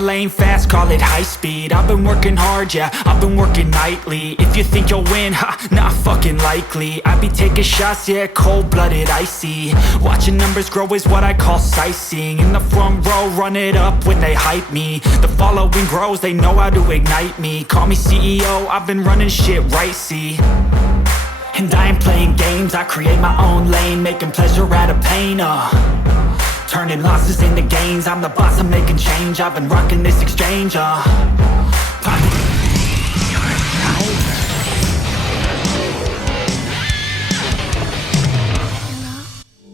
lane fast, call it high speed. I've been working hard, yeah, I've been working nightly. If you think you'll win, ha, not fucking likely. I be taking shots, yeah, cold-blooded, icy. Watching numbers grow is what I call sightseeing. In the front row, run it up when they hype me. The following grows, they know how to ignite me. Call me CEO, I've been running shit right, see. And I ain't playing games, I create my own lane, making pleasure out of pain, turning losses into gains. I'm the boss, I'm making change. I've been rocking this exchange,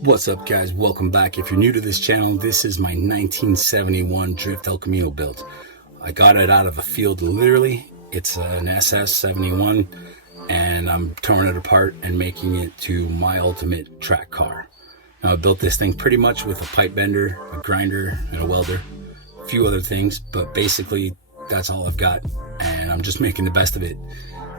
What's up, guys? Welcome back. If you're new to this channel, this is my 1971 Drift El Camino build. I got it out of a field, literally. It's an SS71, and I'm tearing it apart and making it to my ultimate track car. Now, I built this thing pretty much with a pipe bender, a grinder, and a welder, a few other things, but basically that's all I've got, and I'm just making the best of it.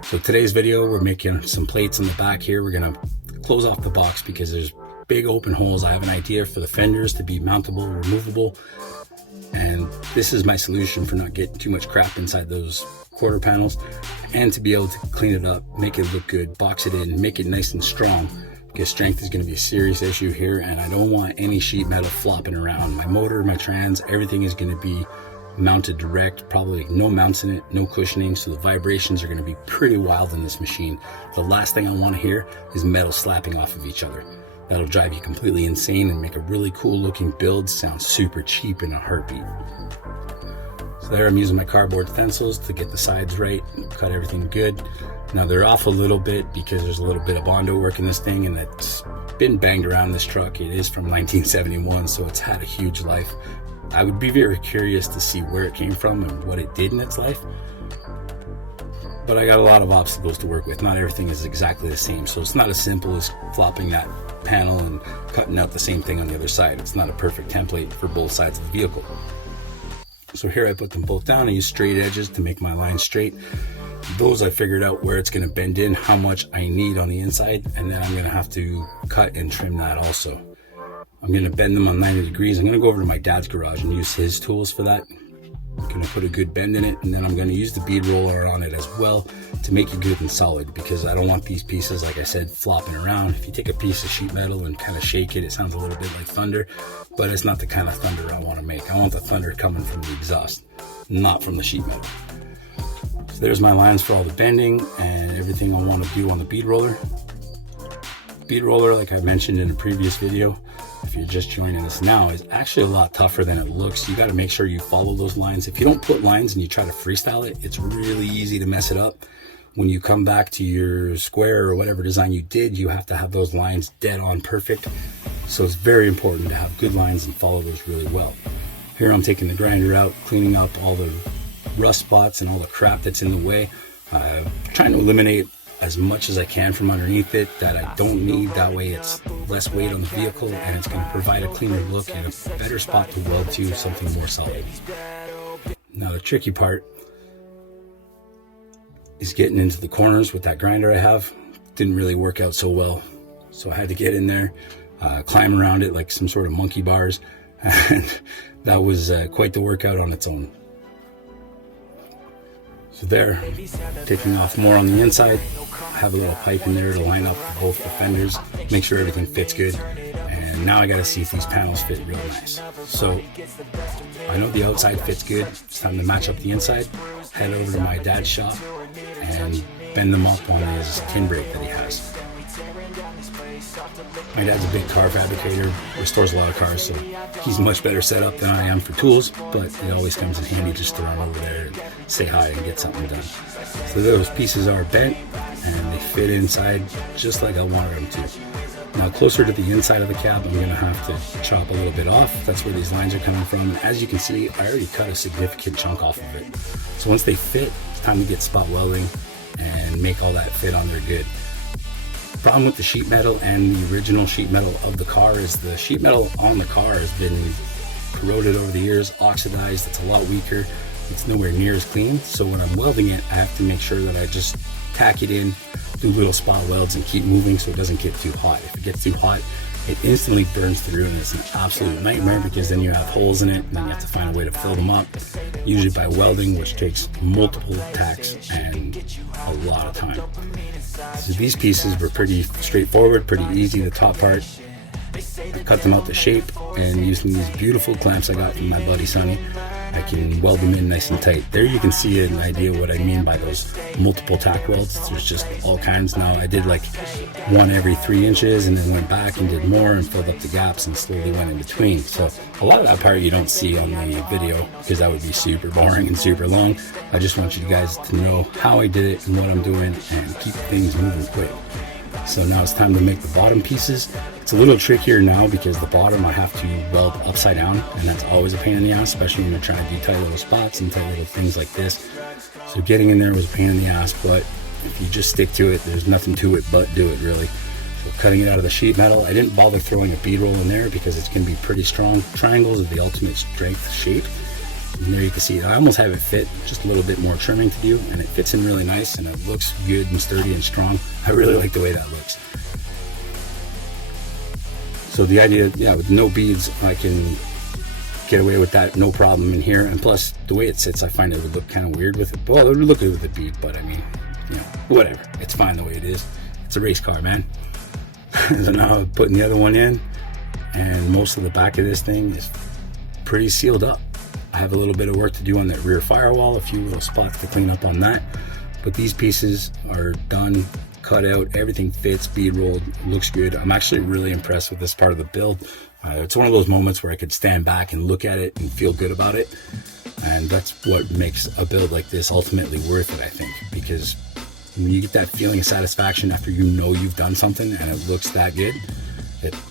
So today's video, we're making some plates in the back here. We're gonna close off the box because there's big open holes. I have an idea for the fenders to be mountable, removable, and this is my solution for not getting too much crap inside those quarter panels, and to be able to clean it up, make it look good, box it in, make it nice and strong, because strength is going to be a serious issue here, and I don't want any sheet metal flopping around. My motor, my trans, everything is going to be mounted direct, probably no mounts in it, no cushioning, so the vibrations are going to be pretty wild in this machine. The last thing I want to hear is metal slapping off of each other. That'll drive you completely insane and make a really cool looking build sound super cheap in a heartbeat. So there, I'm using my cardboard stencils to get the sides right, cut everything good. Now they're off a little bit because there's a little bit of Bondo work in this thing, and it's been banged around this truck. It is from 1971, so it's had a huge life. I would be very curious to see where it came from and what it did in its life. But I got a lot of obstacles to work with. Not everything is exactly the same, so it's not as simple as flopping that panel and cutting out the same thing on the other side. It's not a perfect template for both sides of the vehicle. So here I put them both down. I use straight edges to make my line straight. Those I figured out where it's going to bend in, how much I need on the inside, and then I'm going to have to cut and trim that also. I'm going to bend them on 90 degrees. I'm going to go over to my dad's garage and use his tools for that. I'm going to put a good bend in it, and then I'm going to use the bead roller on it as well to make it good and solid, because I don't want these pieces, like I said, flopping around. If you take a piece of sheet metal and kind of shake it, it sounds a little bit like thunder, but it's not the kind of thunder I want to make. I want the thunder coming from the exhaust, not from the sheet metal. So there's my lines for all the bending and everything I want to do on the bead roller. Bead roller, like I mentioned in a previous video, if you're just joining us now, is actually a lot tougher than it looks. You got to make sure you follow those lines. If you don't put lines and you try to freestyle it, it's really easy to mess it up. When you come back to your square or whatever design you did, you have to have those lines dead on perfect. So it's very important to have good lines and follow those really well. Here I'm taking the grinder out, cleaning up all the rust spots and all the crap that's in the way. Trying to eliminate as much as I can from underneath it that I don't need. That way it's less weight on the vehicle, and it's going to provide a cleaner look and a better spot to weld to, something more solid. Now the tricky part is getting into the corners with that grinder I have. Didn't really work out so well, so I had to get in there, climb around it like some sort of monkey bars, and that was quite the workout on its own. So there, taking off more on the inside. I have a little pipe in there to line up both the fenders, make sure everything fits good. And now I gotta see if these panels fit real nice. So I know the outside fits good. It's time to match up the inside. Head over to my dad's shop and bend them up on his tin brake that he has. My dad's a big car fabricator, restores a lot of cars, so he's much better set up than I am for tools, but it always comes in handy just to run over there and say hi and get something done. So those pieces are bent and they fit inside just like I wanted them to. Now closer to the inside of the cab, I'm going to have to chop a little bit off. That's where these lines are coming from. And as you can see, I already cut a significant chunk off of it. So once they fit, it's time to get spot welding and make all that fit on there good. The problem with the sheet metal and the original sheet metal of the car is the sheet metal on the car has been corroded over the years, oxidized. It's a lot weaker. It's nowhere near as clean. So when I'm welding it, I have to make sure that I just tack it in, do little spot welds and keep moving so it doesn't get too hot. If it gets too hot, it instantly burns through, and it's an absolute nightmare because then you have holes in it and then you have to find a way to fill them up, usually by welding, which takes multiple tacks and a lot of time. So these pieces were pretty straightforward, pretty easy. The top part, I cut them out to shape, and using these beautiful clamps I got from my buddy Sonny, I can weld them in nice and tight. There you can see an idea what I mean by those multiple tack welds. There's just all kinds. Now I did like one every 3 inches and then went back and did more and filled up the gaps and slowly went in between. So a lot of that part you don't see on the video because that would be super boring and super long. I just want you guys to know how I did it and what I'm doing and keep things moving quick. So now it's time to make the bottom pieces. It's a little trickier now because the bottom I have to weld upside down, and that's always a pain in the ass, especially when you're trying to do tight little spots and tight little things like this. So getting in there was a pain in the ass, but if you just stick to it, there's nothing to it but do it, really. So cutting it out of the sheet metal, I didn't bother throwing a bead roll in there because it's going to be pretty strong. Triangles are the ultimate strength shape. And there you can see I almost have it fit, just a little bit more trimming to do, and it fits in really nice and it looks good and sturdy and strong. I really like the way that looks. So the idea, yeah, with no beads, I can get away with that no problem in here. And plus, the way it sits, I find it would look kind of weird with it. Well, it would look good with a bead, but I mean, you know, whatever. It's fine the way it is. It's a race car, man. So now I'm putting the other one in, and most of the back of this thing is pretty sealed up. I have a little bit of work to do on that rear firewall, a few little spots to clean up on that. But these pieces are done, cut out, everything fits, bead rolled, looks good. I'm actually really impressed with this part of the build. It's one of those moments where I could stand back and look at it and feel good about it. And that's what makes a build like this ultimately worth it, I think. Because when you get that feeling of satisfaction after you know you've done something and it looks that good,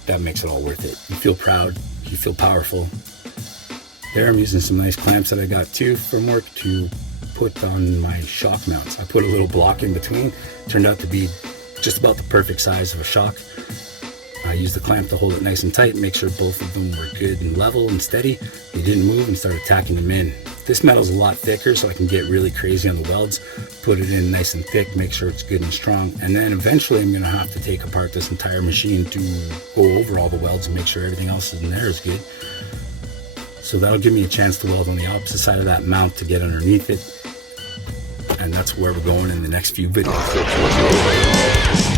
that makes it all worth it. You feel proud, you feel powerful. There I'm using some nice clamps that I got too from work to put on my shock mounts. I put a little block in between. Turned out to be just about the perfect size of a shock. I used the clamp to hold it nice and tight, make sure both of them were good and level and steady. They didn't move, and started tacking them in. This metal's a lot thicker, so I can get really crazy on the welds, put it in nice and thick, make sure it's good and strong. And then eventually I'm gonna have to take apart this entire machine to go over all the welds and make sure everything else in there is good. So that'll give me a chance to weld on the opposite side of that mount to get underneath it. And that's where we're going in the next few videos.